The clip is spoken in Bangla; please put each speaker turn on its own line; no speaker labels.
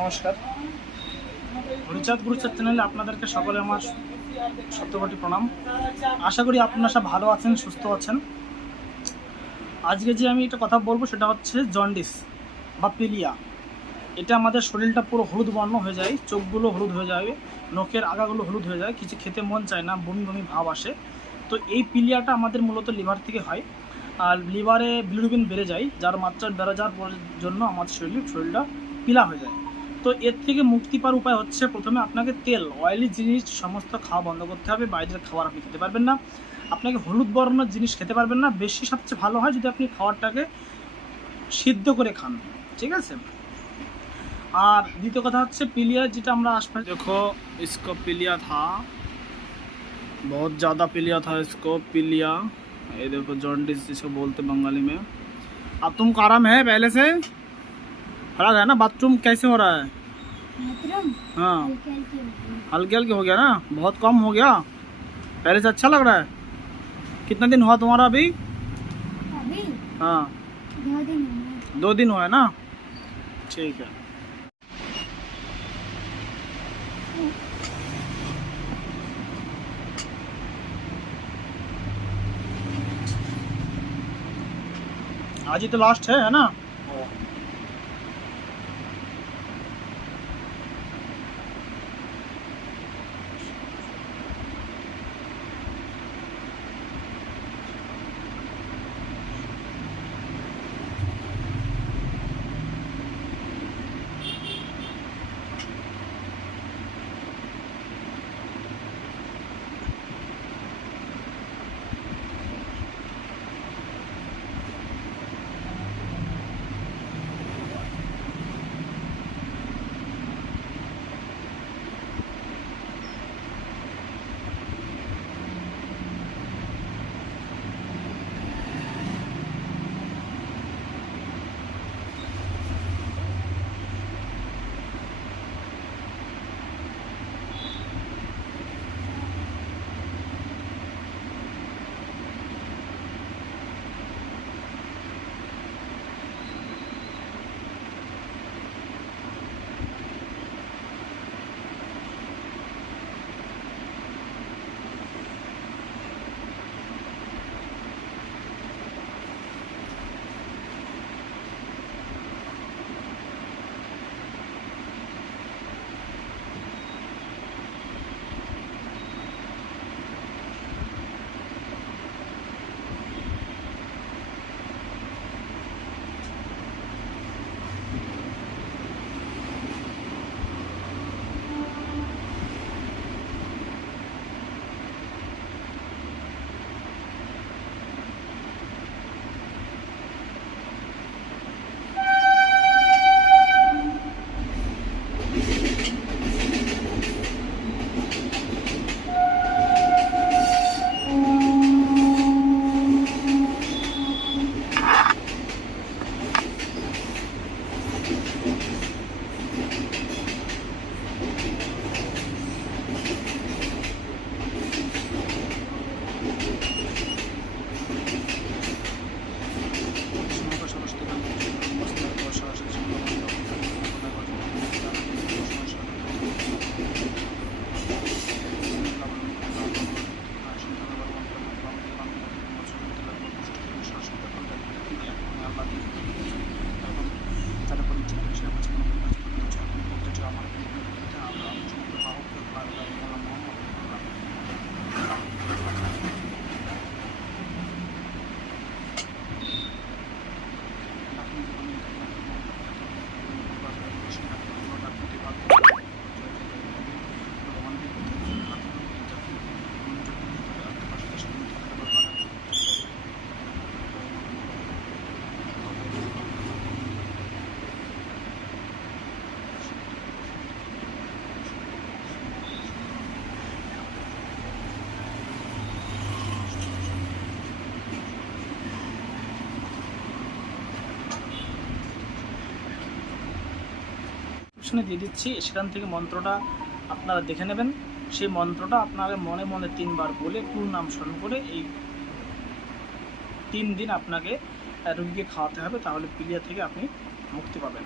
নমস্কার। হরিচাঁদ গুরুচাঁদ চ্যানেলে আপনাদেরকে সকলে আমার সত্যবাটি প্রণাম। আশা করি আপনারা সব ভালো আছেন, সুস্থ আছেন। আজকে যে আমি একটা কথা বলব সেটা হচ্ছে জন্ডিস বা পিলিয়া। এটা আমাদের শরীরটা পুরো হলুদ বর্ণ হয়ে যায়, চোখগুলো হলুদ হয়ে যাবে নখের আগাগুলো হলুদ হয়ে যায়, কিছু খেতে মন চায় না, বমি বমি ভাব আসে। তো এই পিলিয়াটা আমাদের মূলত লিভার থেকে হয়। আর লিভারে বিলিরুবিন বেড়ে যায়, যার মাত্রা বেড়ে যাওয়ার জন্য আমাদের শরীর, শরীরটা পিলা হয়ে যায়। তো এর থেকে মুক্তি পাওয়ার উপায় হচ্ছে প্রথমে আপনাকে তেল অয়েলি জিনিস সমস্ত খাওয়া বন্ধ করতে হবে বাইরের খাবার আপনি খেতে পারবেন না আপনাকে হলুদ বর্ণের জিনিস খেতে পারবেন না বেশি সবচেয়ে ভালো হয় যদি আপনি খাবারটাকে সিদ্ধ করে খান ঠিক আছে আর দ্বিতীয় কথা হচ্ছে পিলিয়া যেটা আমরা আশপাশ দেখো इसको पिलिया था बहुत ज़्यादा पिलिया था इसको पिलिया ये देखो जॉन्डिस जिसको बोलते बंगाली में अब तुमको आराम है पहले से फर्क है ना बाथरूम कैसे हो रहा है
बाथरूम
हाँ।
हल्के हल्के हैं।
गया ना? बहुत कम हो गया। पहले से अच्छा लग रहा है। कितना दिन हुआ तुम्हारा अभी?
अभी?
हाँ।
दो दिन हुए
दो दिन हुआ है ना? ठीक है। आज ही तो लास्ट है है ना? অপশনে দিয়ে দিচ্ছি। সেখান থেকে মন্ত্রটা আপনারা দেখে নেবেন। সেই মন্ত্রটা আপনারা মনে মনে তিনবার বলে পুর নাম স্মরণ করে এই তিন দিন আপনাকে রুগীকে খাওয়াতে হবে। তাহলে পিলিয়া থেকে আপনি মুক্তি পাবেন।